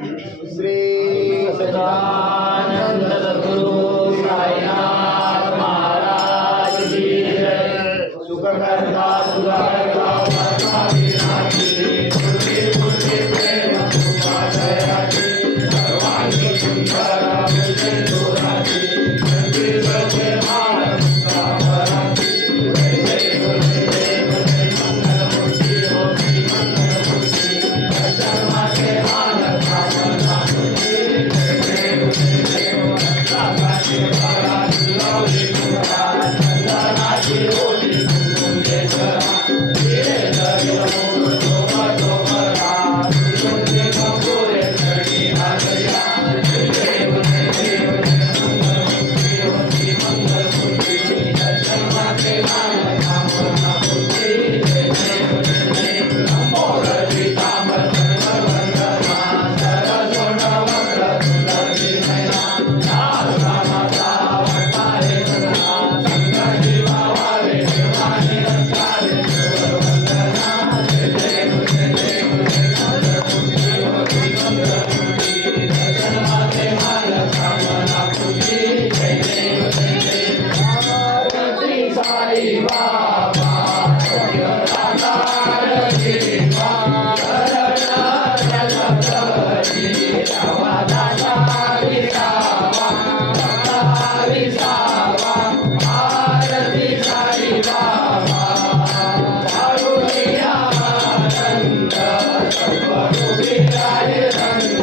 श्री सदानंद सद्गुरु साईनाथ महाराज की जय। सुखकर्ता सुधारता परमा विनाशी बुद्धि बुद्धि प्रेम सुखाशयाची सर्वांगी सुंदर मुझे दुराची संगी सचे मान मुक्तापराची जय जय गुरुदेव जय मंगलमूर्ती होती मंगलमूर्ती दर्शन मागे आनंद भावना मूर्ती जय जय गुरुदेव रक्षाची पराची लवली कुमारा चंदनाची होली कुंकुमेश्वरा धीरे धीरे मोर शोभा शोभरा तुझे कंगोरे चरणी हाजया जय जय गुरुदेव जय मंगलमूर्ती होती मंगलमूर्ती दर्शन मागे आनंद भावना मूर्ती जय जय गुरुदेव नमोर पीतांबर परिमल वंदना सरस्वत वक्र सुंदर विनयना लाल रामाचा वटारे सदना संत जीवा वारे देवानी रक्षावे सर्व वंदना जय जय गुरुदेव मंगलमूर्ती होती मंगलमूर्ती दर्शन मागे आनंद भावना मूर्ती जय जय गुरुदेव आरती साई बाबा सत्यनारायण देवा शरण जगतरी रावा दाता विसावा भक्ता विसावा आरती साई बाबा दारुनिया आनंद सर्वरूपी आहे रंग